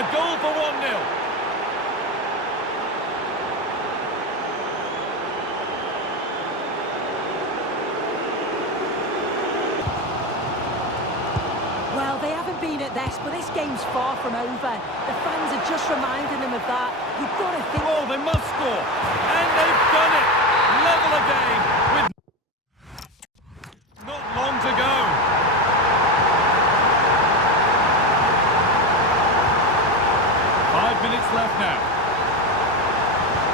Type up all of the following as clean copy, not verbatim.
A goal for 1-0. Well, they haven't been at this, but this game's far from over. The fans are just reminding them of that. You've got to think... Oh, they must score. And they've done it. Level again with not long to go. 5 minutes left now.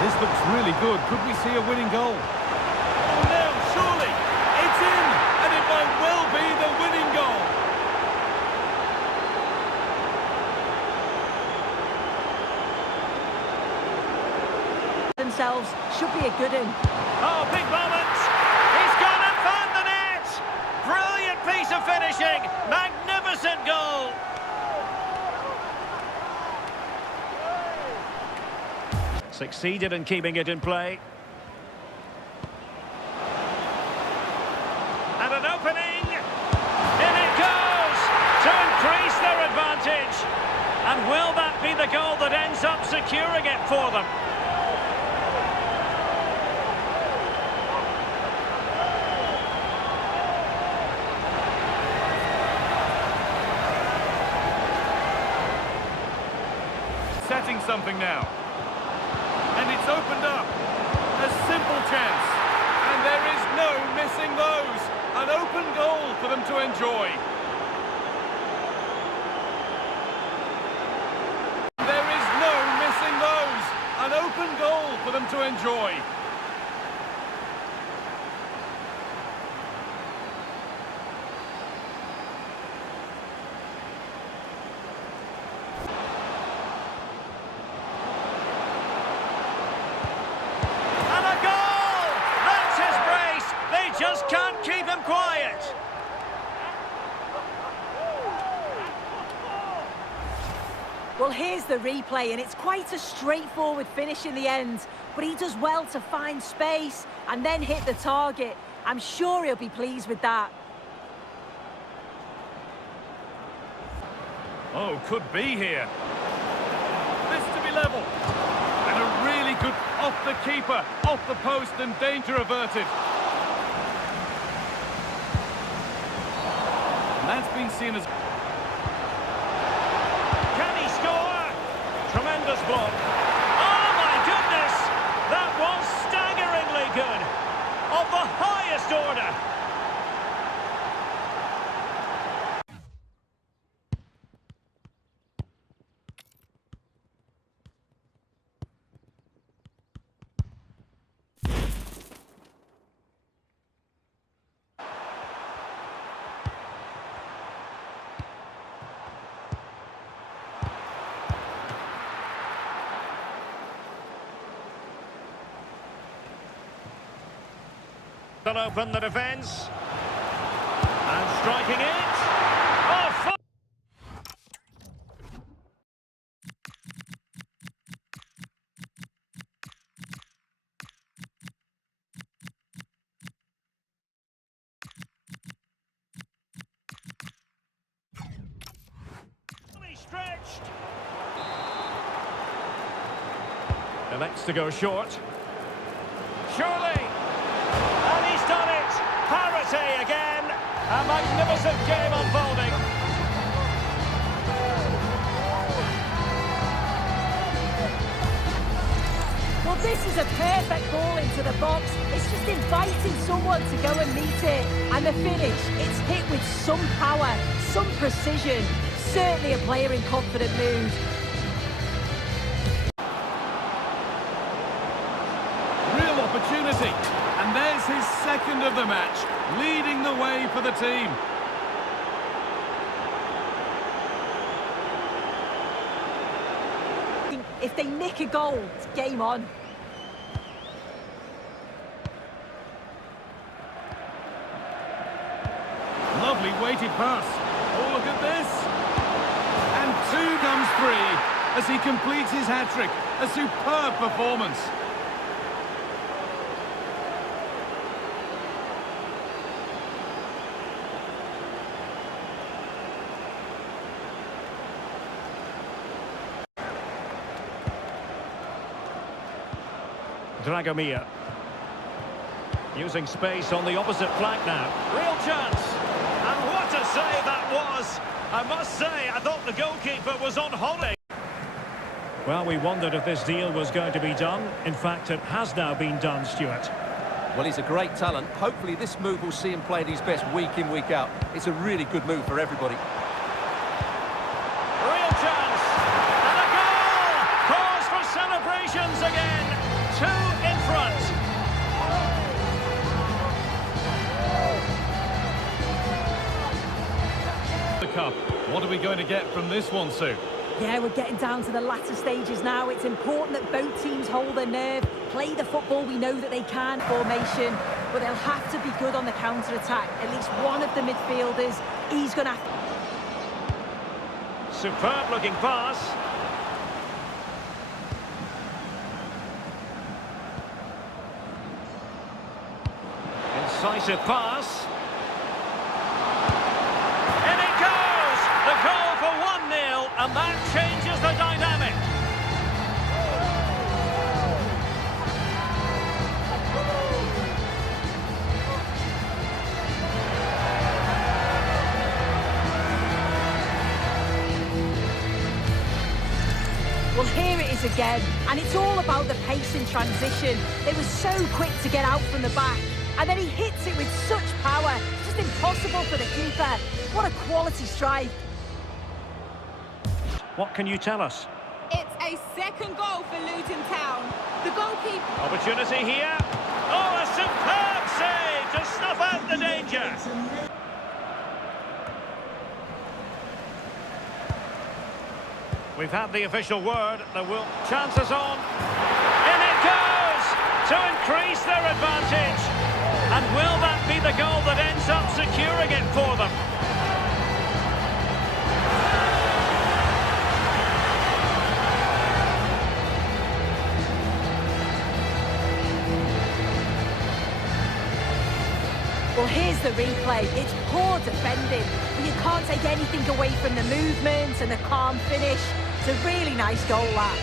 This looks really good. Could we see a winning goal? Oh, no, surely. It's in, and it might well be the winning goal. themselves should be a good one. Oh, big moment! He's gone and found the net! Brilliant piece of finishing! Magnificent goal! Succeeded in keeping it in play. And an opening! In it goes! To increase their advantage! And will that be the goal that ends up securing it for them? Setting something now. And it's opened up. A simple chance. And there is no missing those. An open goal for them to enjoy. There is no missing those. An open goal for them to enjoy. Just can't keep him quiet. Well, here's the replay, and it's quite a straightforward finish in the end. But he does well to find space and then hit the target. I'm sure he'll be pleased with that. Oh, could be here. This to be level. And a really good off the keeper, off the post, and danger averted. That's been seen as... Can he score? Tremendous block. Oh my goodness! That was staggeringly good. Of the highest order. Will open the defence. And striking it. Oh, fully stretched. Elects to go short. Surely. Parity again. A magnificent game unfolding. Well, this is a perfect ball into the box. It's just inviting someone to go and meet it. And the finish, it's hit with some power, some precision. Certainly a player in confident mood. Real opportunity. And there's his second of the match, leading the way for the team. If they nick a goal, it's game on. Lovely weighted pass. Oh, look at this. And 2 comes 3 as he completes his hat-trick. A superb performance. Dragomir. Using space on the opposite flank now. Real chance. And what a save that was! I must say, I thought the goalkeeper was on holiday. Well, we wondered if this deal was going to be done. In fact, it has now been done, Stuart. Well, he's a great talent. Hopefully this move will see him play at his best week in, week out. It's a really good move for everybody. Real chance! And a goal! Cause for celebrations again! 2 in front. The cup. What are we going to get from this one, Sue? Yeah, we're getting down to the latter stages now. It's important that both teams hold their nerve, play the football we know that they can, formation, but they'll have to be good on the counter-attack. At least one of the midfielders, he's going to have to... Superb looking pass. Incisive pass. In it goes! The goal for 1-0, and that changes the dynamic. Well, here it is again, and it's all about the pace in transition. They were so quick to get out from the back, and then he hits it with such power. Just impossible for the keeper. What a quality strike. What can you tell us? It's a second goal for Luton Town. The goalkeeper... Opportunity here. Oh, a superb save to snuff out the danger. We've had the official word. There will chances on. In it goes to increase their advantage. And will that be the goal that ends up securing it for them? Well, here's the replay. It's poor defending. You can't take anything away from the movement and the calm finish. It's a really nice goal, that.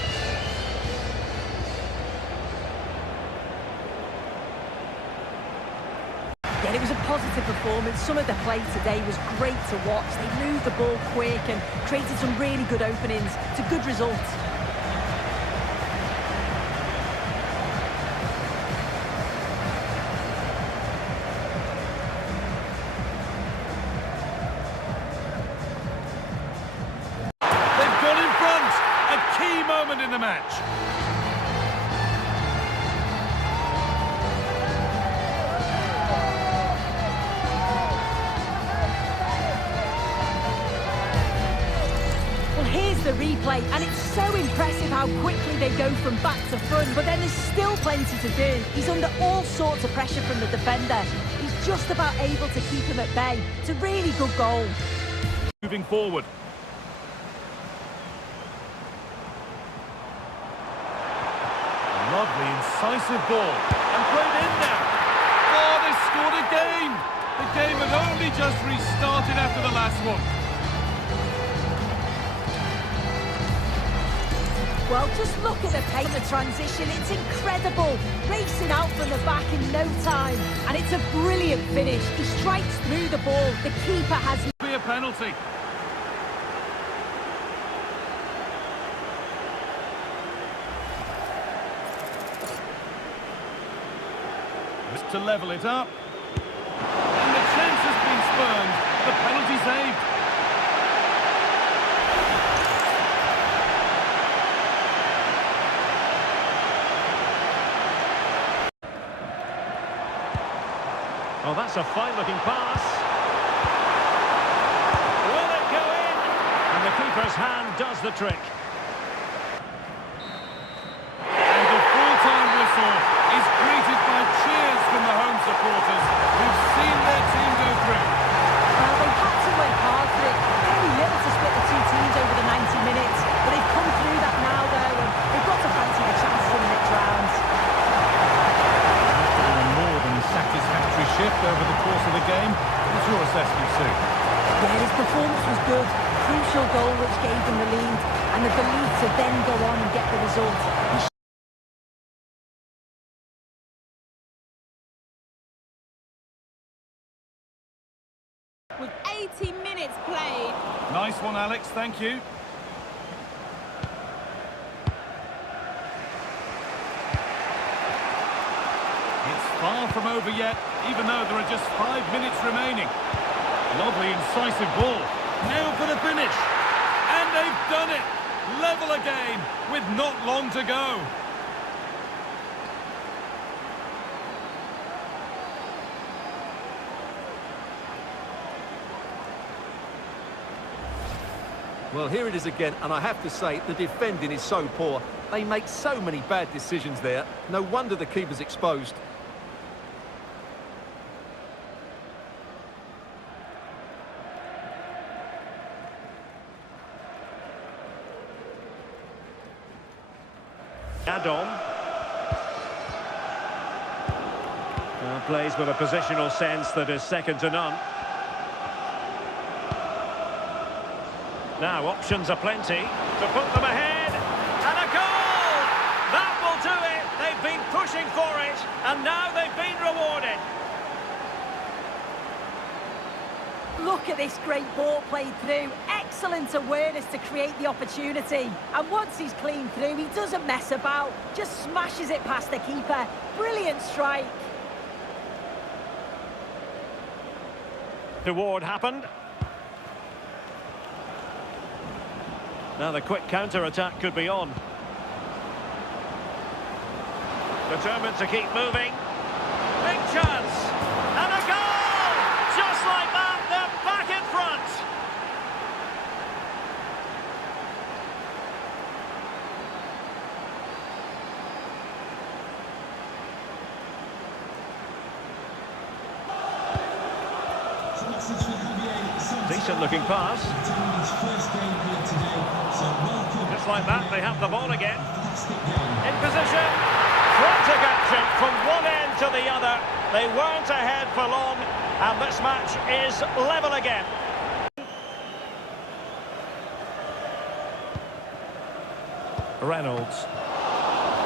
Yeah, it was a positive performance. Some of the play today was great to watch. They moved the ball quick and created some really good openings. It's a good result. Moment in the match. Well, here's the replay, and it's so impressive how quickly they go from back to front, but then there's still plenty to do. He's under all sorts of pressure from the defender. He's just about able to keep him at bay. It's a really good goal. Moving forward. Lovely, incisive ball. And played in now. Oh, they scored again. The game had only just restarted after the last one. Well, just look at the pace of transition. It's incredible. Racing out from the back in no time. And it's a brilliant finish. He strikes through the ball. The keeper has... Be a penalty. To level it up. And the chance has been spurned. The penalty saved. Oh, that's a fine-looking pass. Will it go in? And the keeper's hand does the trick. And the full-time whistle is greeted by cheers from the home supporters who've seen their team go through. Well, they had to work hard for it. Very little to split the two teams over the 90 minutes. But they've come through that now, though, and they've got to fancy the chances in the next round. After a more than satisfactory shift over the course of the game, what's your assessment, Sue? Yeah, his performance was good. Crucial goal which gave them the lead, and the belief to then go on and get the result. Nice one, Alex, thank you. It's far from over yet, even though there are just 5 minutes remaining. Lovely, incisive ball. Now for the finish. And they've done it. Level again, with not long to go. Well, here it is again, and I have to say, the defending is so poor. They make so many bad decisions there. No wonder the keeper's exposed. Add-on. Plays with a positional sense that is second to none. Now options are plenty to put them ahead, and a goal! That will do it. They've been pushing for it, and now they've been rewarded. Look at this great ball played through. Excellent awareness to create the opportunity. And once he's clean through, he doesn't mess about. Just smashes it past the keeper. Brilliant strike. Toward happened. Now the quick counter-attack could be on. Determined to keep moving. Big chance! And a goal! Just like that, they're back in front! Decent looking pass. Just like that, they have the ball again. In position. Frantic action from one end to the other. They weren't ahead for long, and this match is level again. Reynolds.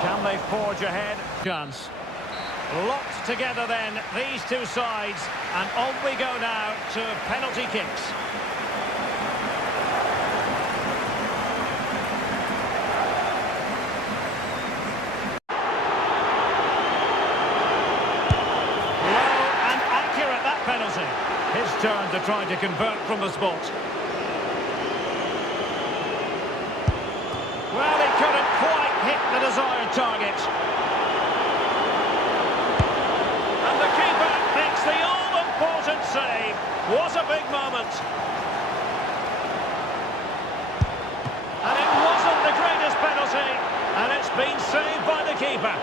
Can they forge ahead? Chance. Locked together then, these two sides, and on we go now to penalty kicks. Low and accurate, that penalty. His turn to try to convert from the spot. Well, he couldn't quite hit the desired target. The all-important save. What a big moment. And it wasn't the greatest penalty, and it's been saved by the keeper.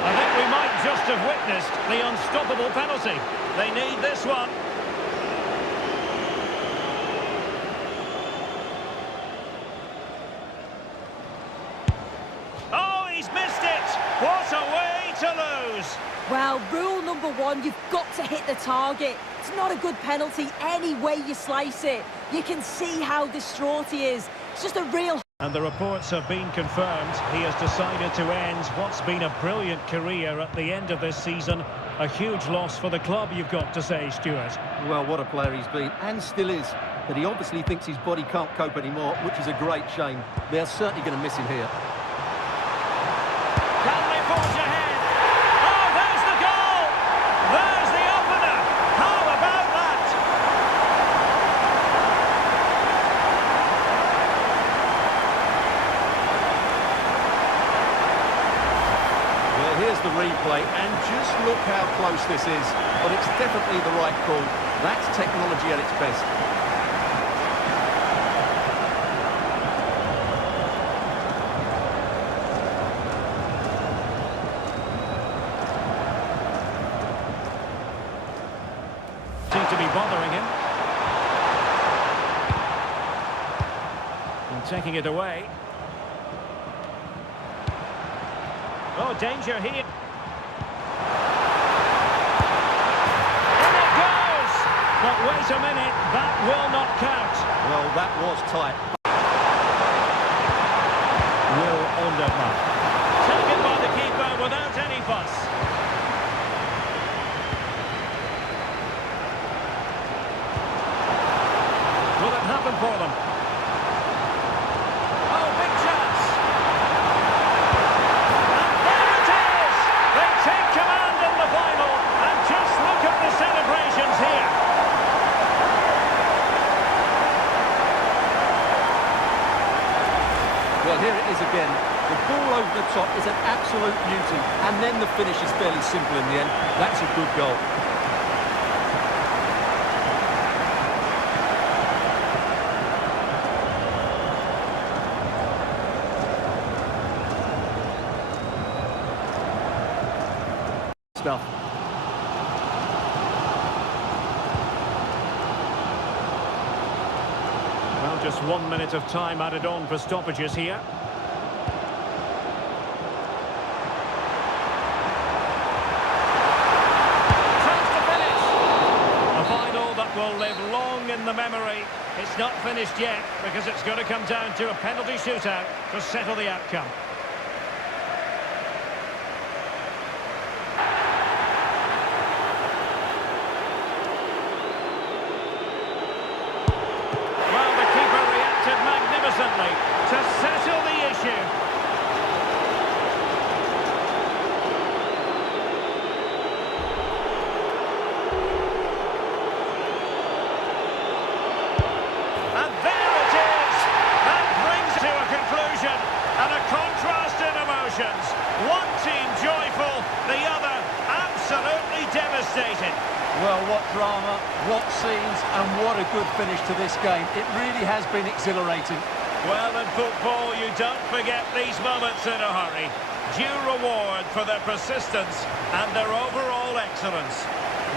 I think we might just have witnessed the unstoppable penalty. They need this one. Oh, he's missed it. What a way to lose. Well, rule number one, you've got to hit the target. It's not a good penalty any way you slice it. You can see how distraught he is. It's just a real... And the reports have been confirmed. He has decided to end what's been a brilliant career at the end of this season. A huge loss for the club, you've got to say, Stuart. Well, what a player he's been, and still is. But he obviously thinks his body can't cope anymore, which is a great shame. They're certainly going to miss him here. Can they forge ahead? Here's the replay, and just look how close this is. But it's definitely the right call. That's technology at its best. Seems to be bothering him. And taking it away. Oh, danger here. And it goes! But wait a minute, that will not count. Well, that was tight. Will Undermark. Taken by the keeper without any fuss. for them. Oh, big chance. And there it is! They take command in the final. And just look at the celebrations here. Well, here it is again. The ball over the top is an absolute beauty. And then the finish is fairly simple in the end. That's a good goal. Stuff. Well, just 1 minute of time added on for stoppages here. Chance to finish. A final that will live long in the memory. It's not finished yet because it's going to come down to a penalty shootout to settle the outcome. Magnificently to settle the issue. And there it is. That brings to a conclusion and a contrast in emotions. One team joyful, the other absolutely devastated. Well, what drama, what scenes, and what a good finish to this game. It really has been exhilarating. Well, in football, you don't forget these moments in a hurry. Due reward for their persistence and their overall excellence.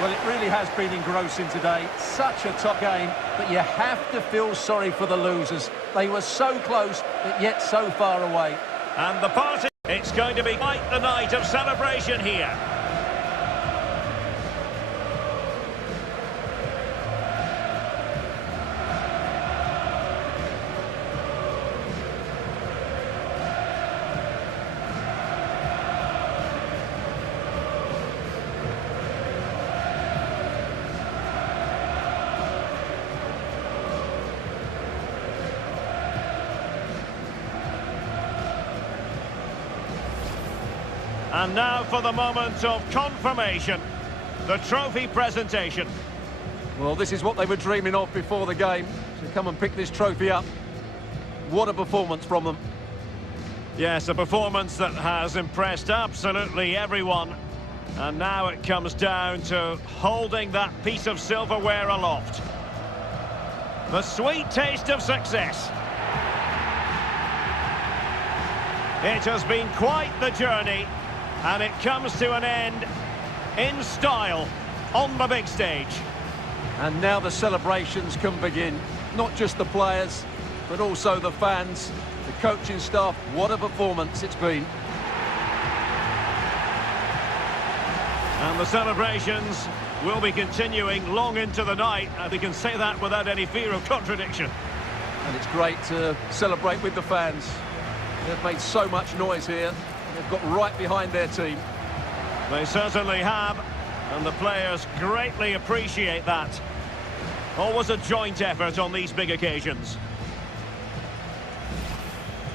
Well, it really has been engrossing today. Such a top game, but you have to feel sorry for the losers. They were so close, but yet so far away. And the party, it's going to be quite the night of celebration here. And now for the moment of confirmation, the trophy presentation. Well, this is what they were dreaming of before the game, to come and pick this trophy up. What a performance from them. Yes, a performance that has impressed absolutely everyone. And now it comes down to holding that piece of silverware aloft. The sweet taste of success. It has been quite the journey. And it comes to an end in style on the big stage. And now the celebrations can begin. Not just the players, but also the fans, the coaching staff. What a performance it's been. And the celebrations will be continuing long into the night. And we can say that without any fear of contradiction. And it's great to celebrate with the fans. They've made so much noise here. They've got right behind their team. They certainly have, and the players greatly appreciate that. Always a joint effort on these big occasions.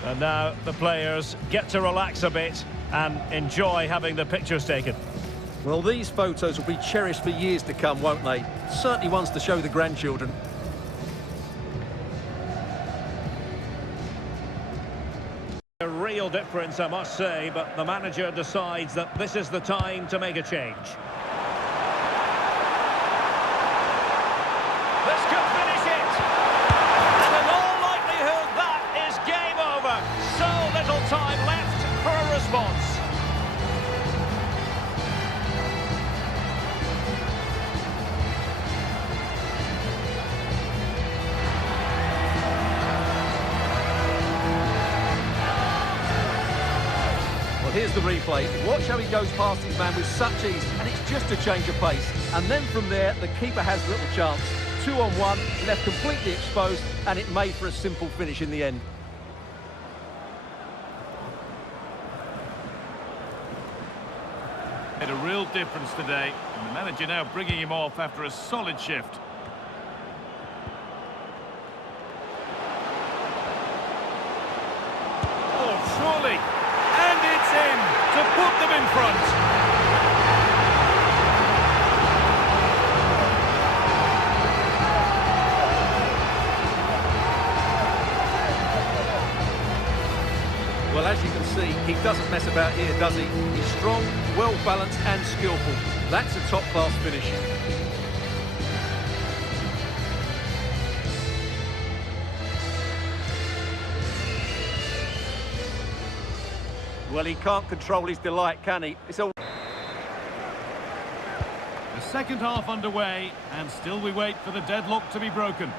And now the players get to relax a bit and enjoy having the pictures taken. Well, these photos will be cherished for years to come, won't they? Certainly ones to show the grandchildren. A real difference, I must say, but the manager decides that this is the time to make a change. This could finish it! And in all likelihood, that is game over. So little time left for a response. Here's the replay. Watch how he goes past his man with such ease, and it's just a change of pace. And then from there, the keeper has little chance. 2-on-1, left completely exposed, and it made for a simple finish in the end. Made a real difference today, and the manager now bringing him off after a solid shift. them in front. Well, as you can see, he doesn't mess about here, does he? He's strong, well-balanced and skillful. That's a top-class finish. Well, he can't control his delight, can he? It's all... The second half underway, and still we wait for the deadlock to be broken.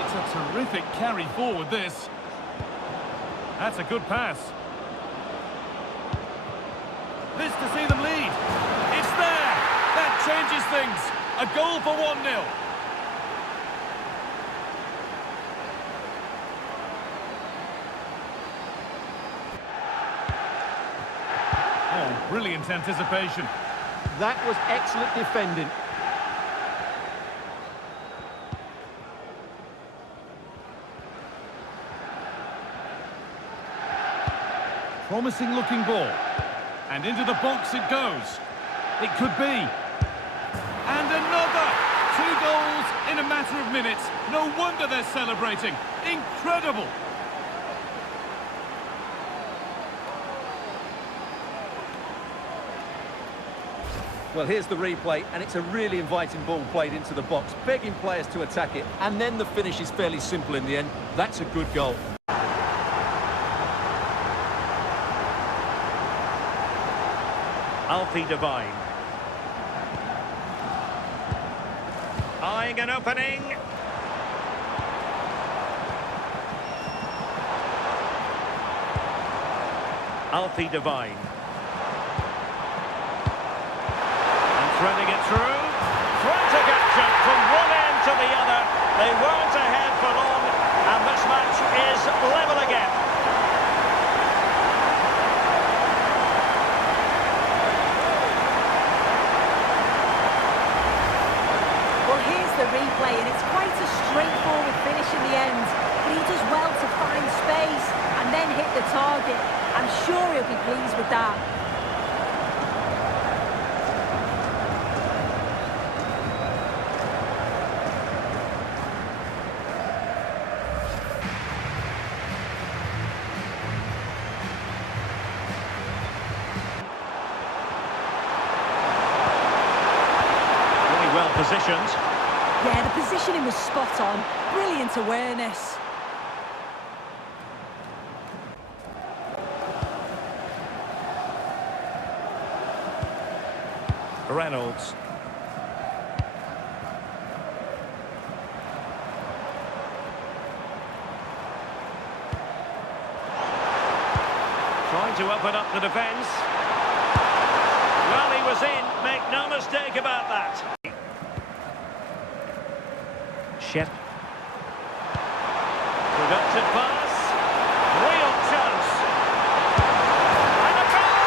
It's a terrific carry forward, this. That's a good pass. This to see them lead. It's there. That changes things. A goal for 1-0. Oh, brilliant anticipation. That was excellent defending. Promising looking ball. And into the box it goes. It could be. And another! 2 goals in a matter of minutes. No wonder they're celebrating. Incredible! Well, here's the replay, and it's a really inviting ball played into the box, begging players to attack it, and then the finish is fairly simple in the end. That's a good goal. Alfie Devine. Eyeing an opening. Alfie Devine. And threading it through. Frantic action from one end to the other. They weren't ahead for long, and this match is level again. The replay, and it's quite a straightforward finish in the end, but he does well to find space and then hit the target. I'm sure he'll be pleased with that. Really well positioned. Yeah, the positioning was spot on. Brilliant awareness. Reynolds. Trying to open up the defence. Well, he was in. Make no mistake about that. Shep. Productive pass. Real chance. And a goal!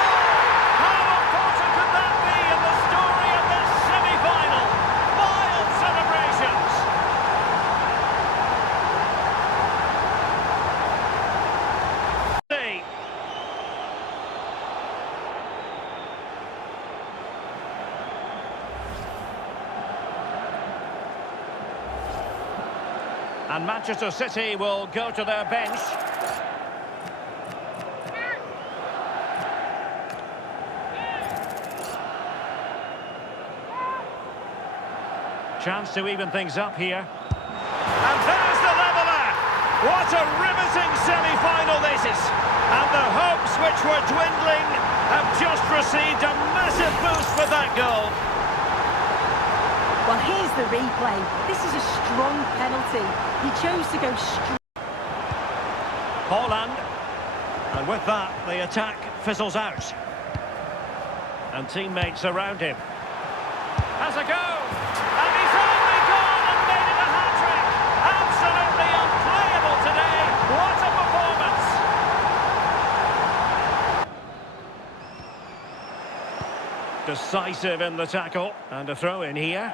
How important could that be in the story of this semi-final? Wild celebrations. And Manchester City will go to their bench. Chance to even things up here. And there's the leveller! What a riveting semi-final this is! And the hopes which were dwindling have just received a massive boost with that goal. Well, here's the replay. This is a strong penalty. He chose to go straight. Holland. And with that, the attack fizzles out. And teammates around him. Has a go! And he's only gone and made it a hat-trick! Absolutely unplayable today! What a performance! Decisive in the tackle. And a throw in here.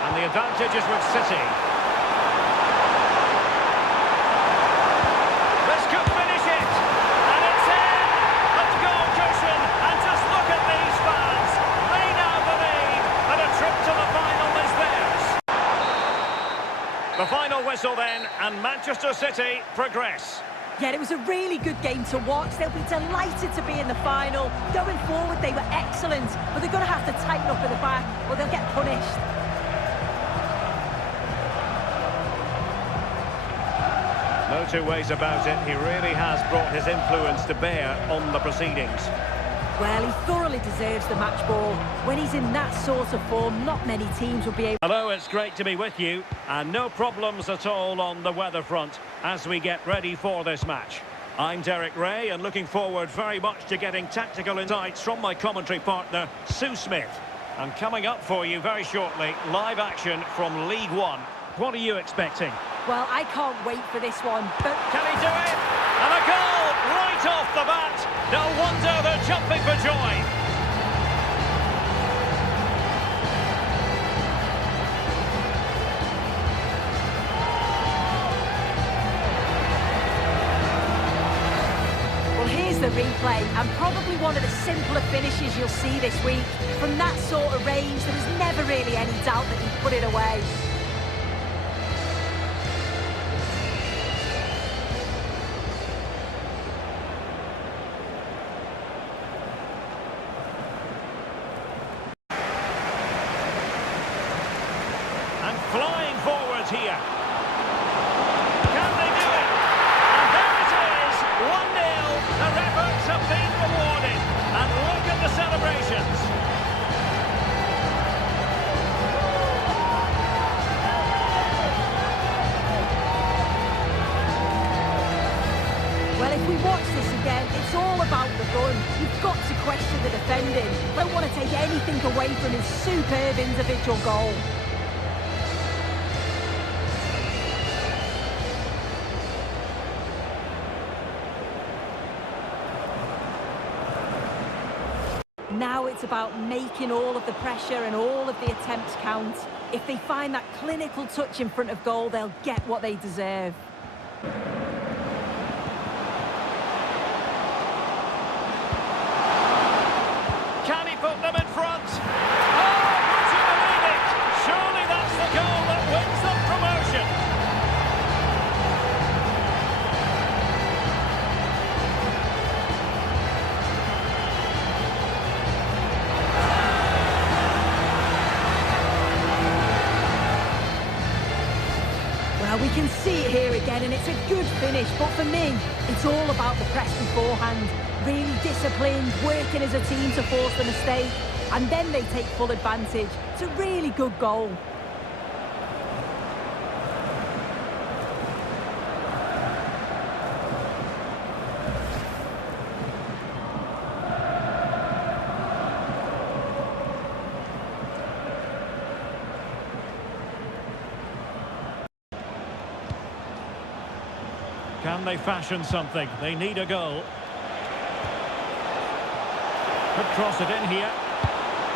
And the advantage is with City. This could finish it. And it's in. A goal cushion. And just look at these fans. They now believe that a trip to the final is theirs. The final whistle then, and Manchester City progress. Yeah, it was a really good game to watch. They'll be delighted to be in the final. Going forward, they were excellent, but they're going to have to tighten up at the back or they'll get punished. No two ways about it. He really has brought his influence to bear on the proceedings. Well, he thoroughly deserves the match ball. When he's in that sort of form, not many teams will be able... Hello, it's great to be with you. And no problems at all on the weather front as we get ready for this match. I'm Derek Ray and looking forward very much to getting tactical insights from my commentary partner, Sue Smith. And coming up for you very shortly, live action from League One. What are you expecting? Well, I can't wait for this one, but... Can he do it? And a goal right off the bat. No wonder they're jumping for joy. Well, here's the replay, and probably one of the simpler finishes you'll see this week. From that sort of range, there was never really any doubt that he'd put it away. Flying forward here. Can they do it? And there it is, 1-0. Their efforts have been rewarded. And look at the celebrations. Well, if we watch this again, it's all about the run. You've got to question the defending. Don't want to take anything away from his superb individual goal. Now it's about making all of the pressure and all of the attempts count. If they find that clinical touch in front of goal, they'll get what they deserve. Can he put them in front? Oh, would you believe it? Surely that's the goal that wins them promotion. Well, we can see it here again, and it's a good finish, but for me, it's all about the press beforehand. Really disciplined, working as a team to force the mistake, and then they take full advantage. It's a really good goal. Can they fashion something? They need a goal. Could cross it in here.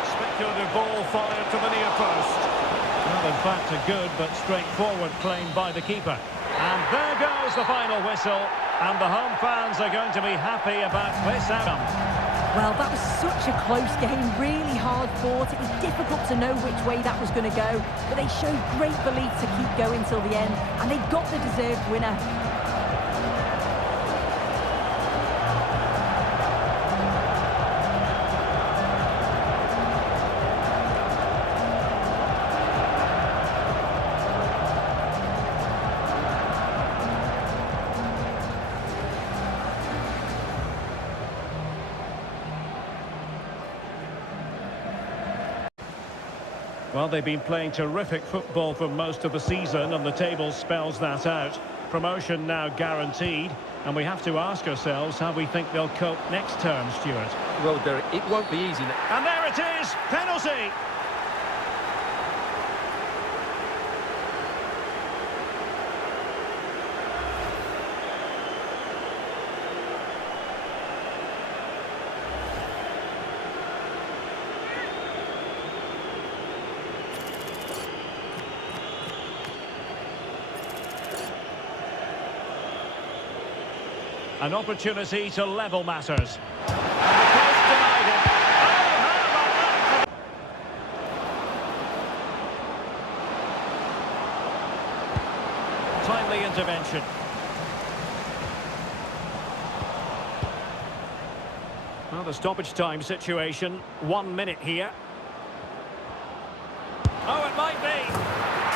Speculative ball fired to the near post. Well, in fact, a good but straightforward claim by the keeper. And there goes the final whistle. And the home fans are going to be happy about this outcome. Well, that was such a close game, really hard fought. It was difficult to know which way that was going to go, but they showed great belief to keep going till the end, and they got the deserved winner. Well, they've been playing terrific football for most of the season, and the table spells that out. Promotion now guaranteed, and we have to ask ourselves how we think they'll cope next term, Stuart. Well, Derek, it won't be easy now. And there it is, penalty! An opportunity to level matters. And the cross denied him. Oh, how about that? Timely intervention. Well, the stoppage time situation, 1 minute here. Oh, it might be.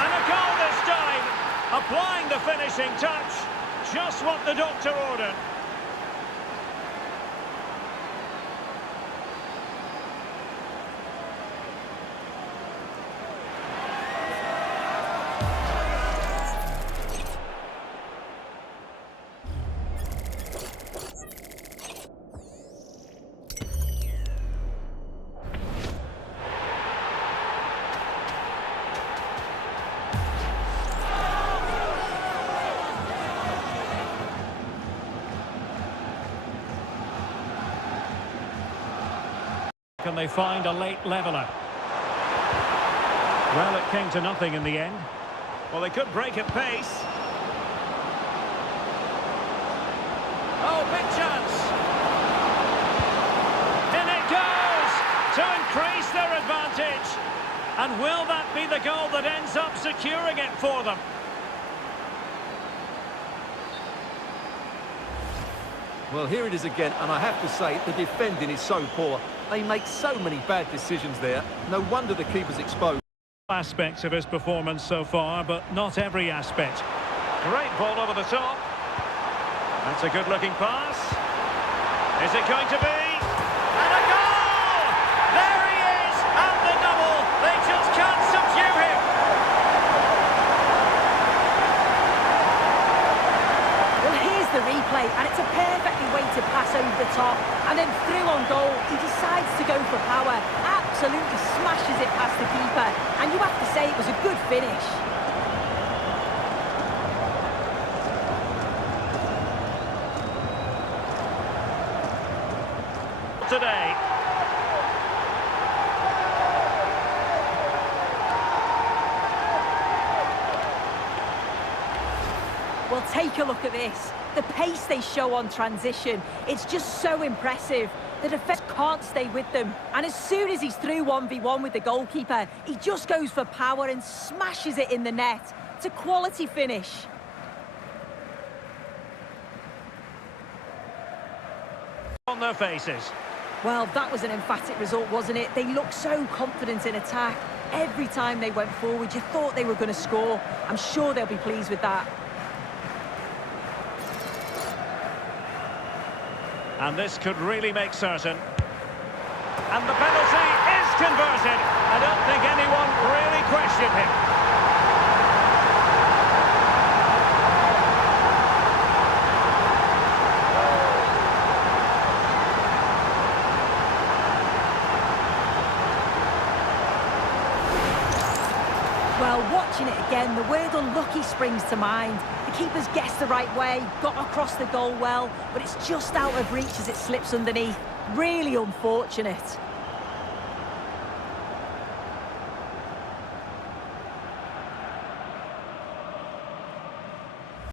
And a goal this time. Applying the finishing touch. Just what the doctor ordered. Can they find a late leveller? Well, it came to nothing in the end. Well, they could break at pace. Oh, big chance. In it goes to increase their advantage. And will that be the goal that ends up securing it for them? Well, here it is again, and I have to say, the defending is so poor. They make so many bad decisions there. No wonder the keeper's exposed. Aspects of his performance so far, but not every aspect. Great ball over the top. That's a good-looking pass. Is it going to be? And a goal! There he is! And the double! They just can't subdue him! Well, here's the replay, and it's a perfectly weighted pass over the top, and then through on goal, he decides to go for power, absolutely smashes it past the keeper, and you have to say it was a good finish. Today. Well, take a look at this. The pace they show on transition, it's just so impressive. The defence can't stay with them. And as soon as he's through 1v1 with the goalkeeper, he just goes for power and smashes it in the net. It's a quality finish. On their faces. Well, that was an emphatic result, wasn't it? They looked so confident in attack. Every time they went forward, you thought they were going to score. I'm sure they'll be pleased with that. And this could really make certain. And the penalty is converted. I don't think anyone really questioned him. Well, watching it again, the word unlucky springs to mind. The keeper's guessed the right way, got across the goal well, but it's just out of reach as it slips underneath. Really unfortunate.